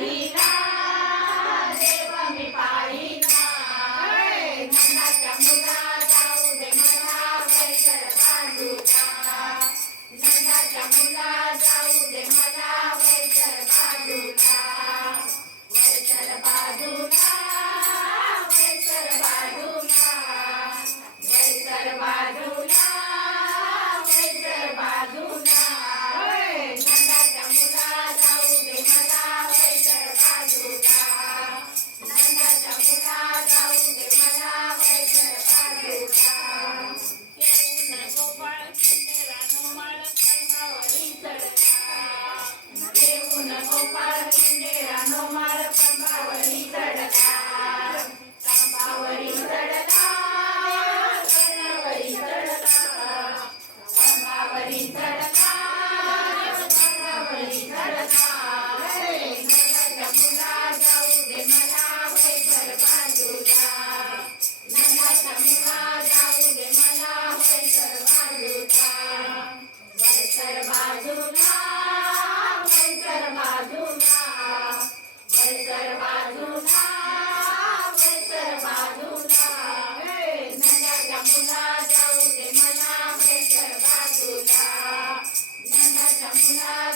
Maria. Wow.